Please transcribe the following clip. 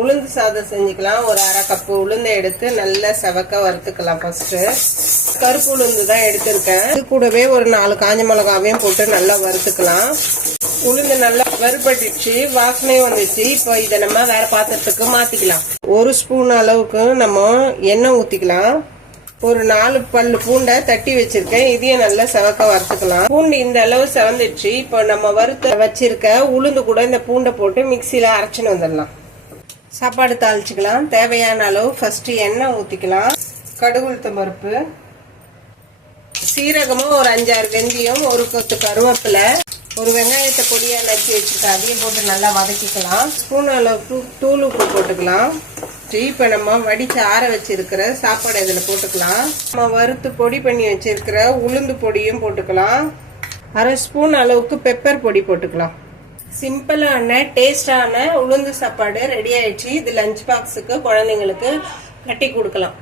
உளுந்து சாதம் செஞ்சுக்கலாம். ஒரு அரை கப்பு உளுந்தை எடுத்து நல்லா செவக்க வறுத்துக்கலாம். ஃபர்ஸ்ட் கருப்பு உளுந்து தான் எடுத்திருக்கேன். இது கூடவே ஒரு 4 காஞ்ச மிளகாவையும் போட்டு நல்லா வறுத்துக்கலாம். உளுந்து நல்லா வறுபட்டுச்சு, வாசனையும் வந்துச்சு. இப்போ இதை நம்ம வேற பாத்திரத்துக்கு மாத்திக்கலாம். 1 ஸ்பூன் அளவுக்கு நம்ம எண்ணெய் ஊத்திக்கலாம். ஒரு 4 பல்லு பூண்டை தட்டி வச்சிருக்கேன். இதையும் நல்லா செவக்க வறுத்துக்கலாம். பூண்டு இந்த அளவு செவந்துச்சு. இப்போ நம்ம வறுத்து வச்சிருக்க உளுந்து கூட இந்த பூண்டை போட்டு மிக்சியில அரைச்சுன்னு வந்துடலாம். சாப்பாடு தாளிச்சுக்கலாம். தேவையான அளவு ஃபர்ஸ்ட் எண்ணெய் ஊத்திக்கலாம். கடுகு உளுத்தம் பருப்பு, சீரகமும் ஒரு 5-6 வெந்தயம், ஒரு கொத்து கருவேப்பிலை, ஒரு வெங்காயத்தை பொடியா நறுக்கி வச்சுட்டு அதையும் போட்டு நல்லா வதக்கிக்கலாம். ஸ்பூன் அளவு தூள் உப்பு போட்டுக்கலாம். இப்போ நம்ம வடிச்சு ஆற வச்சிருக்கிற சாப்பாடு இதுல போட்டுக்கலாம். நம்ம வறுத்து பொடி பண்ணி வச்சிருக்கிற உளுந்து பொடியும் போட்டுக்கலாம். அரை ஸ்பூன் அளவுக்கு பெப்பர் பொடி போட்டுக்கலாம். சிம்பிளான டேஸ்டான உளுந்து சாப்பாடு ரெடி ஆயிடுச்சு. இது லஞ்ச் பாக்ஸுக்கு குழந்தைங்களுக்கு கட்டி கொடுக்கலாம்.